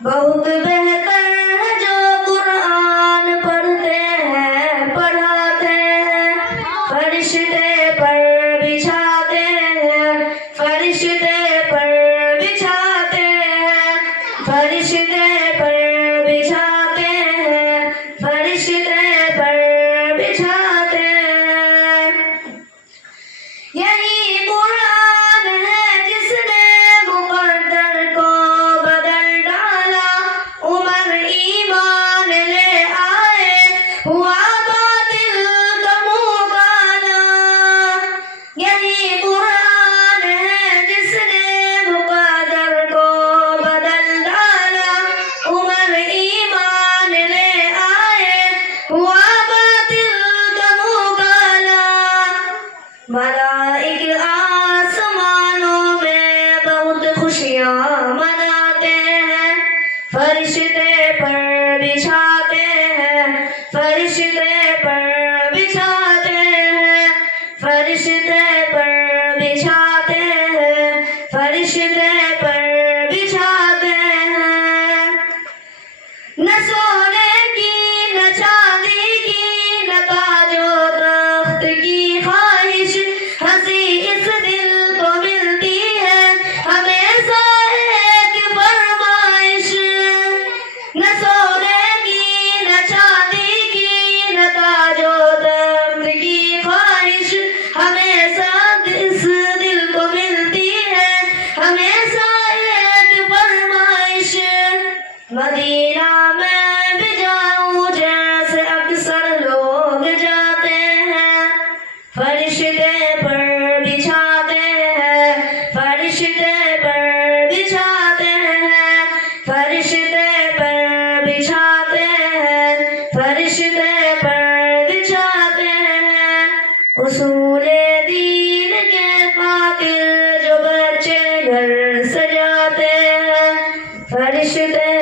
बहुत बेहतर है जो कुरान पढ़ते हैं पढ़ाते हैं, फरिश्ते पर बिछाते हैं, फरिश्ते पर बिछाते हैं, फरिश्ते पर बिछाते हैं, फरिश्ते पर बिछाते हैं। यही कुरान है जिसने मुकद्दर को बदल डाला, उमर ईमान ले आए, हुआ बातिल का मुँह काला। यही कुरान है जिसने मुकद्दर को बदल डाला, उमर ईमान ले आए, हुआ बातिल का मुँह काला। मलाइक आसमानों में बहुत खुशियाँ मनाते हैं, फरिश्ते पर बिछाते हैं, फरिश्ते पर बिछाते हैं, फरिश्ते पर बिछाते हैं, फरिश्ते पर बिछाते हैं। न सोने की न चांदी की न ताजो तख्त की ख्वाहिश, हंसी इस दिल को मिलती है हमेशा एक फरमाइश। न सोने की न चांदी की न ताजो तख्त की ख्वाहिश, हमेशा इस दिल को मिलती है हमेशा एक फरमाइश। मदीना में भी जाऊं जैसे अक्सर लोग जाते हैं, फरिश्ते पर बिछाते हैं, फरिश्ते पर बिछाते हैं, फरिश्ते पर बिछाते हैं, फरिश्ते पर बिछाते हैं। उसूले दीन के कातिल जो बच्चे घर सजाते हैं, फरिश्ते